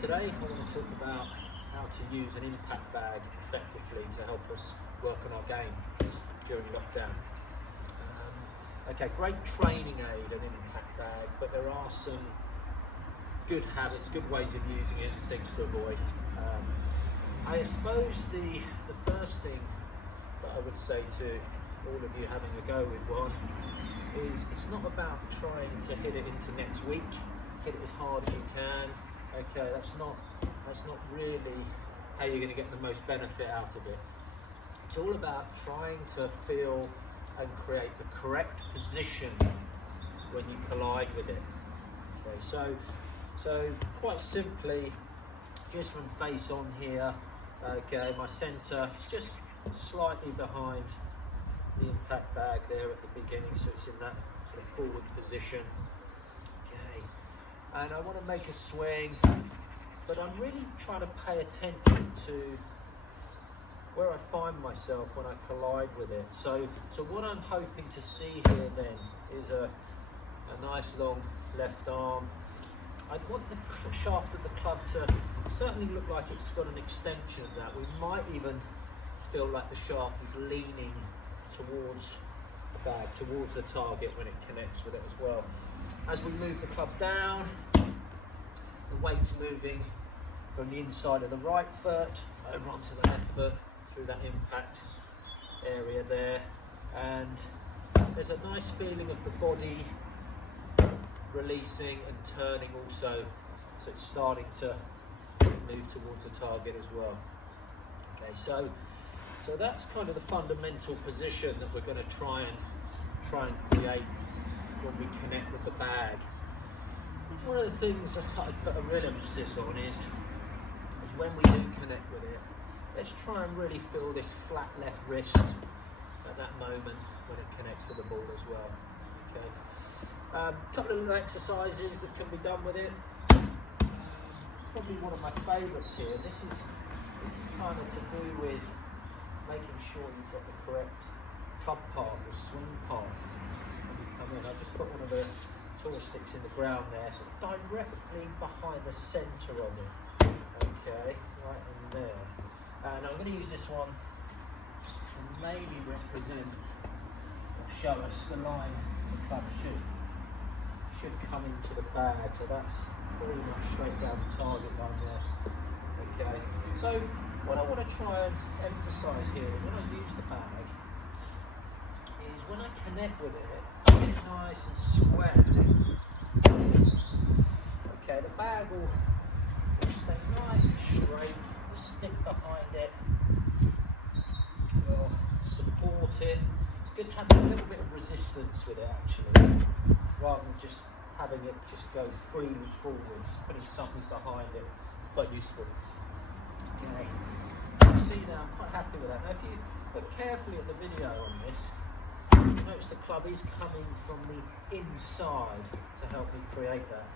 Today I want to talk about how to use an impact bag effectively to help us work on our game during lockdown. Okay, great training aid, an impact bag, but there are some good habits, good ways of using it and things to avoid. I suppose the first thing that I would say to all of you having a go with one is it's not about trying to hit it into next week, hit it as hard as you can. Okay, that's not really how you're going to get the most benefit out of it. It's all about trying to feel and create the correct position when you collide with it. Okay, so quite simply, just from face on here, okay, my centre is just slightly behind the impact bag there at the beginning, so it's in that sort of forward position. Okay, and I want to make a swing, but I'm really trying to pay attention to where I find myself when I collide with it. So what I'm hoping to see here then is a nice long left arm. I want the shaft of the club to certainly look like it's got an extension of that. We might even feel like the shaft is leaning towards the bag, towards the target when it connects with it as well. As we move the club down, the weight's moving from the inside of the right foot over onto the left foot through that impact area there, and there's a nice feeling of the body releasing and turning also, so it's starting to move towards the target as well. Okay, so that's kind of the fundamental position that we're going to try and create when we connect with the bag. One of the things that I put a real emphasis on is when we do connect with it, let's try and really feel this flat left wrist at that moment when it connects with the ball as well. Okay. A couple of little exercises that can be done with it. Probably one of my favourites here. This is kind of to do with making sure you've got the correct club path or swing path when you come in. I just put one of the tour sticks in the ground there, so directly behind the centre of it. Okay, right in there. And I'm going to use this one to maybe represent or show us the line the club should come into the bag. So that's pretty much straight down the target line there. Okay, so what I want to try and emphasise here when I use the bag is when I connect with it, I get nice and square. Okay, the bag will stay nice and straight, the stick behind it will support it. It's good to have a little bit of resistance with it actually, rather than just having it just go freely forwards, putting something behind it, quite useful. Okay, you see now I'm quite happy with that. Now if you look carefully at the video on this, you notice the club is coming from the inside to help me create that.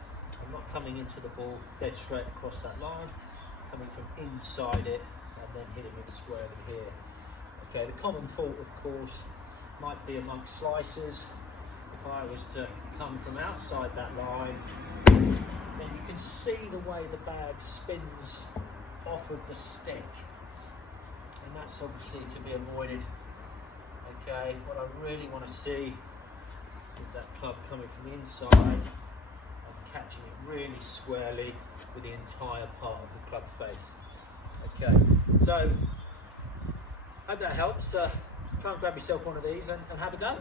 I'm not coming into the ball dead straight across that line, coming from inside it and then hitting it squarely here. Okay, the common fault of course might be amongst slicers. If I was to come from outside that line, then you can see the way the bag spins off of the stick, and that's obviously to be avoided. Okay, what I really want to see is that club coming from the inside and catching it really squarely with the entire part of the club face. Okay, so hope that helps. Try and grab yourself one of these and have a go.